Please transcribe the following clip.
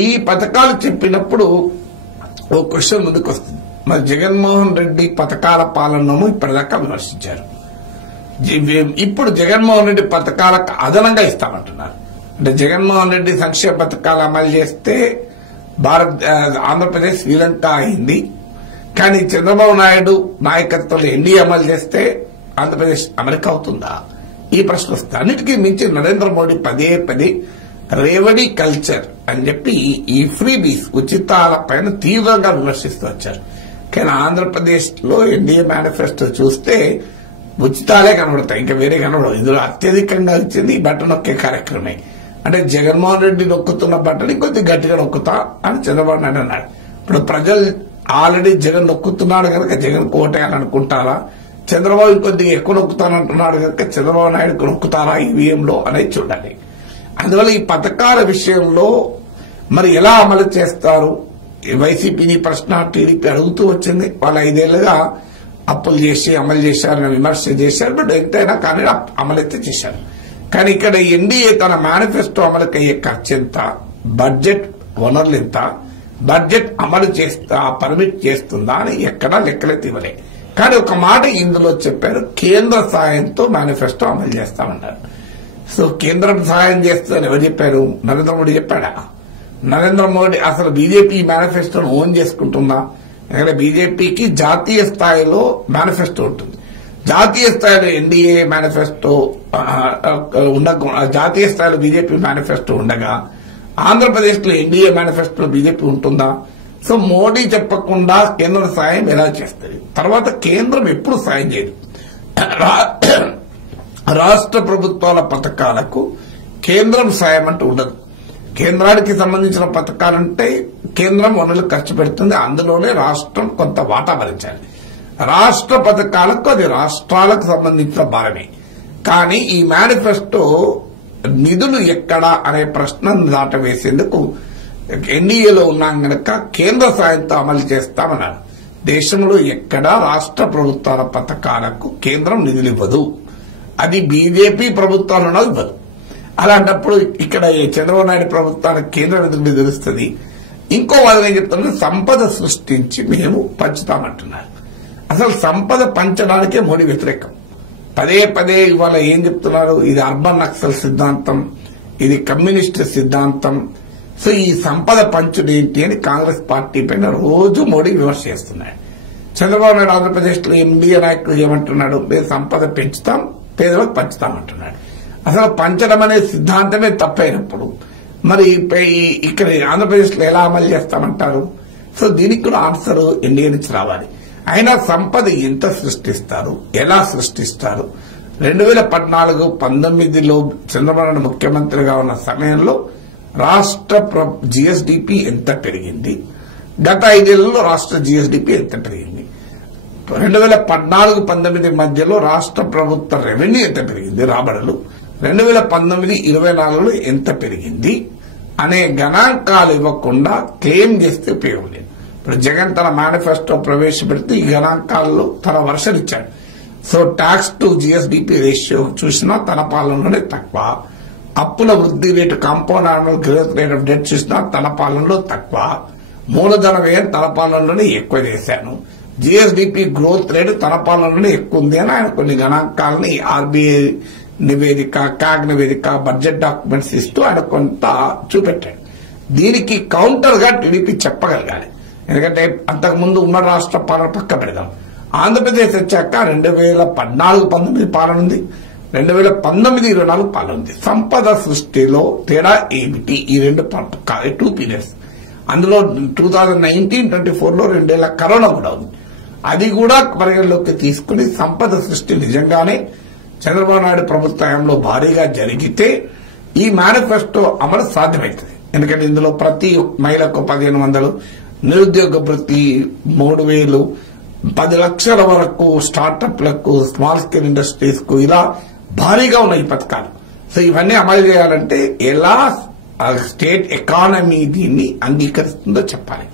ఈ పథకాలు చెప్పినప్పుడు ఓ క్వశ్చన్ ముందుకు వస్తుంది. మరి జగన్మోహన్ రెడ్డి పథకాల పాలనను ఇప్పటిదాకా విమర్శించారు. ఇప్పుడు జగన్మోహన్ రెడ్డి పథకాలకు అదనంగా ఇస్తామంటున్నారు. అంటే జగన్మోహన్ రెడ్డి సంక్షేమ పథకాలు అమలు చేస్తే ఆంధ్రప్రదేశ్ శ్రీలంక అయింది. కానీ చంద్రబాబు నాయుడు నాయకత్వంలో ఎన్డీఏ అమలు చేస్తే ఆంధ్రప్రదేశ్ అమెరికా అవుతుందా? ఈ ప్రశ్న వస్తుంది. అన్నిటికీ మించి నరేంద్ర మోడీ పదే పదే రేవడి కల్చర్ అని చెప్పి ఈ ఫ్రీబీస్ ఉచితాల పైన తీవ్రంగా విమర్శిస్తూ వచ్చారు. కానీ ఆంధ్రప్రదేశ్ లో ఎన్డీఏ మేనిఫెస్టో చూస్తే ఉచితాలే కనబడతాయి, ఇంకా వేరే కనబడవు. ఇందులో అత్యధికంగా ఇచ్చింది ఈ బటన్ నొక్కే కార్యక్రమే. అంటే జగన్మోహన్ రెడ్డి నొక్కుతున్న బటన్ ఇంకొద్ది గట్టిగా నొక్కుతా అని చంద్రబాబు నాయుడు అన్నాడు. ఇప్పుడు ప్రజలు ఆల్రెడీ జగన్ నొక్కుతున్నాడు కనుక జగన్ కోటేయాలనుకుంటారా, చంద్రబాబు ఇంకొద్దిగా ఎక్కువ నొక్కుతానంటున్నాడు కనుక చంద్రబాబు నాయుడుకు నొక్కుతారా ఈవీఎంలో అనేది చూడాలి. అందువల్ల ఈ పథకాల విషయంలో మరి ఎలా అమలు చేస్తారు? వైసీపీని ప్రశ్న టీడీపీ అడుగుతూ వచ్చింది. వాళ్ళు 5 ఏళ్లుగా అప్పులు చేసి అమలు చేశారని విమర్శ చేశారు. బట్ ఎంతైనా కానీ అమలైతే చేశారు. కానీ ఇక్కడ ఎన్డీఏ తన మేనిఫెస్టో అమలుకయ్యే ఖర్చు ఎంత, బడ్జెట్ వనరులు ఎంత, బడ్జెట్ అమలు చేస్తా పర్మిట్ చేస్తుందా అని ఎక్కడా లెక్కలైతే ఇవ్వలే. కానీ ఒక మాట ఇందులో చెప్పారు, కేంద్ర సాయంతో మేనిఫెస్టో అమలు చేస్తామన్నారు. సో కేంద్రం సహాయం చేస్తుందని ఎవరు చెప్పారు? నరేంద్ర మోడీ చెప్పాడా? నరేంద్ర మోడీ అసలు బీజేపీ మేనిఫెస్టోను ఓన్ చేసుకుంటుందా? ఎందుకంటే బీజేపీకి జాతీయ స్థాయిలో మేనిఫెస్టో ఉంటుంది. జాతీయ స్థాయిలో ఎన్డీఏ మేనిఫెస్టో జాతీయ స్థాయిలో బీజేపీ మేనిఫెస్టో ఉండగా ఆంధ్రప్రదేశ్ లో ఎన్డీఏ మేనిఫెస్టోలో బీజేపీ ఉంటుందా? సో మోడీ చెప్పకుండా కేంద్ర సాయం ఎలా చేస్తుంది? తర్వాత కేంద్రం ఎప్పుడు సాయం చేయదు. రాష్ట్ర ప్రభుత్వాల పథకాలకు కేంద్రం సాయం అంటూ ఉండదు. కేంద్రానికి సంబంధించిన పథకాలంటే కేంద్రం వనరులు ఖర్చు పెడుతుంది, అందులోనే రాష్ట్రం కొంత వాటా భరించాలి. రాష్ట్ర పథకాలకు అది రాష్ట్రాలకు సంబంధించిన భారమే. కానీ ఈ మేనిఫెస్టో నిధులు ఎక్కడా అనే ప్రశ్నను దాటవేసేందుకు ఎన్డీఏలో ఉన్నాం గనక కేంద్ర సాయంతో అమలు చేస్తామన్నారు. దేశంలో ఎక్కడా రాష్ట్ర ప్రభుత్వాల పథకాలకు కేంద్రం నిధులు ఇవ్వదు. అది బీజేపీ ప్రభుత్వాలను ఇవ్వదు. అలాంటప్పుడు ఇక్కడ చంద్రబాబు నాయుడు ప్రభుత్వానికి కేంద్ర నిధులు తెలుస్తుంది. ఇంకో వాళ్ళు ఏం చెప్తున్నారు, సంపద సృష్టించి మేము పంచుతామంటున్నారు. అసలు సంపద పంచడానికే మోడీ వ్యతిరేకం. పదే పదే ఇవాళ ఏం చెప్తున్నారు, ఇది అర్బన్ నక్సల్ సిద్ధాంతం, ఇది కమ్యూనిస్ట్ సిద్ధాంతం. సో ఈ సంపద పంచుడు ఏంటి అని కాంగ్రెస్ పార్టీ పైన రోజు మోడీ విమర్శ చేస్తున్నాడు. చంద్రబాబు నాయుడు ఆంధ్రప్రదేశ్ లో ఎన్డీఏ నాయకులు ఏమంటున్నాడు, మేము సంపద పెంచుతాం, పేదలకు పంచుతామంటున్నాడు. అసలు పంచడం అనే సిద్ధాంతమే తప్పైనప్పుడు మరి ఇక్కడ ఆంధ్రప్రదేశ్ లో ఎలా అమలు చేస్తామంటారు? సో దీనికి కూడా ఆన్సర్ ఎన్డీఏ నుంచి రావాలి. అయినా సంపద ఎంత సృష్టిస్తారు, ఎలా సృష్టిస్తారు? 2014-19లో చంద్రబాబు నాయుడు ముఖ్యమంత్రిగా ఉన్న సమయంలో రాష్ట్ర జీఎస్డీపీ ఎంత పెరిగింది, గత 5 ఏళ్లలో రాష్ట్ర జీఎస్డీపీ ఎంత పెరిగింది, 2014-19 మధ్యలో రాష్ట్ర ప్రభుత్వ రెవెన్యూ ఎంత పెరిగింది, రాబడులు 2019-24లో ఎంత పెరిగింది అనే గణాంకాలు ఇవ్వకుండా క్లెయిమ్ చేస్తే ఉపయోగం లేదు. ఇప్పుడు జగన్ తన మేనిఫెస్టో ప్రవేశపెడితే ఈ గణాంకాల్లో తన వర్షాలు ఇచ్చాడు. So tax to GSDP ratio చూసినా తన పాలనలోనే తక్కువ, అప్పుల వృద్ధి rate compound annual growth rate of debt చూసినా తన పాలనలో తక్కువ, మూలధన వ్యయం తన పాలనలోనే ఎక్కువ చేశాను, జీఎస్డీపీ గ్రోత్ రేటు తన పాలనలోనే ఎక్కువ ఉంది అని ఆయన కొన్ని గణాంకాలని ఆర్బీఐ నివేదిక, క్యాగ్ నివేదిక, బడ్జెట్ డాక్యుమెంట్స్ ఇస్తూ ఆయన కొంత చూపెట్టాడు. దీనికి కౌంటర్ గా టీడీపీ చెప్పగలగాలి. ఎందుకంటే అంతకుముందు ఉమ్మడి రాష్ట్ర పాలన పక్క పెడదాం. ఆంధ్రప్రదేశ్ వచ్చాక 2014-19 పాలన ఉంది, 2019-24 పాలన ఉంది. సంపద సృష్టిలో తేడా ఏమిటి? ఈ 2 పీరియడ్స్. అందులో 2019-24లో 2 ఏళ్ల కరోనా కూడా ఉంది. అది కూడా పరిగణలోకి తీసుకుని సంపద సృష్టి నిజంగానే చంద్రబాబు నాయుడు ప్రభుత్వంలో భారీగా జరిగితే ఈ మేనిఫెస్టో అమలు సాధ్యమవుతుంది. ఎందుకంటే ఇందులో ప్రతి మహిళకు 1500, నిరుద్యోగ భృతి 3000, 10 లక్షల వరకు స్టార్టప్లకు, స్మాల్ స్కేల్ ఇండస్ట్రీస్ కు ఇలా భారీగా ఉన్నాయి ఈ పథకాలు. సో ఇవన్నీ అమలు చేయాలంటే ఎలా స్టేట్ ఎకానమీ దీన్ని అంగీకరిస్తుందో చెప్పాలి.